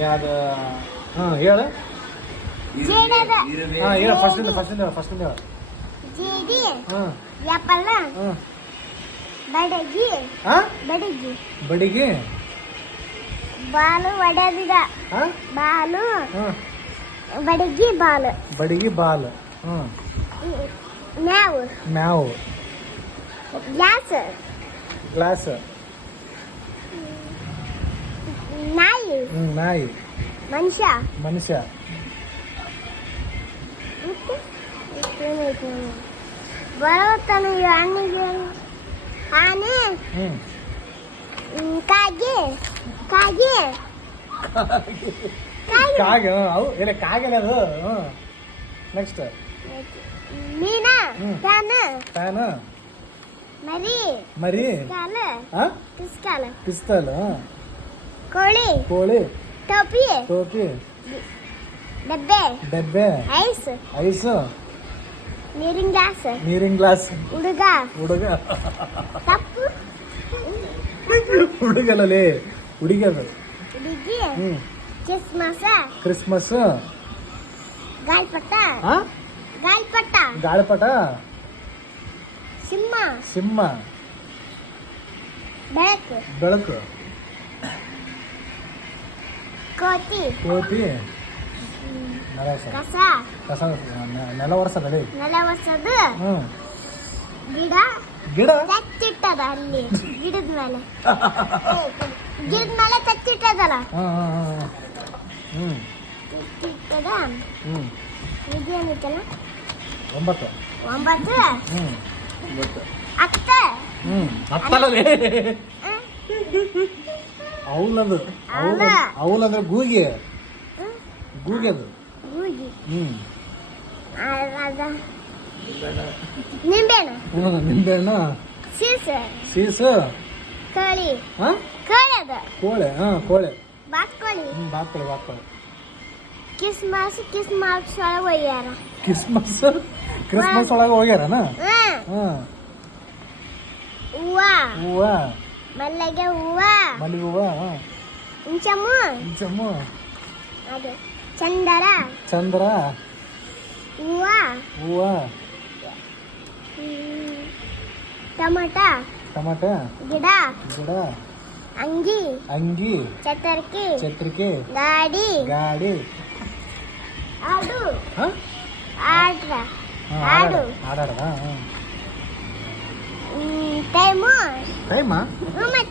ಯಾವ್ದು ಹೇಳು. ಜೇಡದ ಹೇಳು ಫಸ್ಟಿಂದ ಹೇಳು. ಜೇಡಿ ಹಾಂ ಯಾಪಲ್ಲ ಹಾಂ ಬಡಗಿ ಹಾಂ ಬಡಗಿ ಬಡಿಗೆ ಬಾಲು ಒಡೆದಿದ ಹಾಂ ಬಾಲು ಹಾಂ ಬಡಗಿ ಬಾಲು ಬಡಿಗೆ ಬಾಲ್ ಹಾಂ ಮ್ಯಾವು ಮ್ಯಾವು ಗ್ಲಾಸ್ ಗ್ಲಾಸ್ ನಾಯಿ ನಾಯಿ ಮನುಷ್ಯ ಮನುಷ್ಯ ಬರುತ್ತಾನ ಹಣ್ಣಿಗೆ ಆನೆ ಕಾಗೆ ಕಾಗೆ ಕಾಗೆ ಅವು ಇಲ್ಲ ಕಾಗೆಲ್ಲ ಅದು ನೆಕ್ಸ್ಟ್ ಮೀನ ಫ್ಯಾನ್ ಫ್ಯಾನ್ ಮರಿ ಮರಿ ಕಾಲ ಹಾಂ ಕಿಸ್ಕಾಲ ಪಿಸ್ತಲ್ ಕೋಳಿ ಕೋಳಿ ಟೋಪಿ ಟೋಪಿ ಡಬ್ಬೆ ಡಬ್ಬೆ ಐಸ್ ಐಸ್ ನೀರಿನ ಗ್ಲಾಸ್ ಹುಡುಗ ಹುಡುಗ ತಪ್ಪು ಹುಡುಗಲೇ ಹುಡುಗಿ ಅದು ಹುಡುಗಿ ಕ್ರಿಸ್ಮಸ್ ಕ್ರಿಸ್ಮಸ್ ಗಾಳಿಪಟ ಹಾಂ ಗಾಳಿಪಟ ಗಾಳಿಪಟ ಸಿಂಹ ಸಿಂಹ ಬೆಳಕು ಬೆಳಕು ಕೋತಿ ಕೋತಿ ಕಸ ಕಸ ನೆಲ ಒರೆಸದಲ್ಲಿ ನೆಲ ಒರ್ಸೋದು ಹ್ಞೂ ಗಿಡ ಗಿಡ ತಚ್ಚಿಟ್ಟದ ಅಲ್ಲಿ ಗಿಡದ ಮೇಲೆ ತಚ್ಚಿಟ್ಟದಲ್ಲ ಹಾಂ ಹಾಂ ಹಾಂ ಹ್ಞೂ ತಚ್ಚಿಟ್ಟದ ಹ್ಞೂ ಇದೇನಿತ್ತಲ್ಲ 9 9 ಹ್ಞೂ ಹತ್ತ ಹತ್ತಲ್ಲೇ ಅವಲದು ಅವಲ್ ಅಂದ್ರೆ ಗೂಗಿ ಗೂಗಿ ಅದು ಗೂಗಿ ಹ್ಞೂ ನಿಂಬೆಹಣ್ಣು ನಿಂಬೆಹಣ್ಣು ಸೀಸು ಕೋಳಿ ಹಾಂ ಕೋಳಿ ಅದ ಕೋಳೆ ಹಾಂ ಕೋಳೆ ಬಾತ್ಕೋಳಿ ಬಾತ್ಕೋಳೆ ಕಿಸ್ಮಸ್ ಒಳಗೆ ಒಯ್ಯಾರ ಕ್ರಿಸ್ಮಸ್ ಒಳಗೆ ಹೋಗ್ಯಾರನ ಹಾಂ ಹೂವ ಹೂವ ಮಲ್ಲಿಗೆ ಹೂವ ಮಲ್ಲಿಗೆ ಹೂವ ಹಾಂ ಇಂಚಮ್ಮು ಅದು ಚಂದ್ರ ಹೂವ ಹೂವ ಟಮಾಟ ಗಿಡ ಅಂಗಿ ಛತ್ರಿಕೆ ಗಾಡಿ ಆಡು ಆಡಾಡದ ಟೈಮು ಟೈಮಾ ಮತ್ತೆ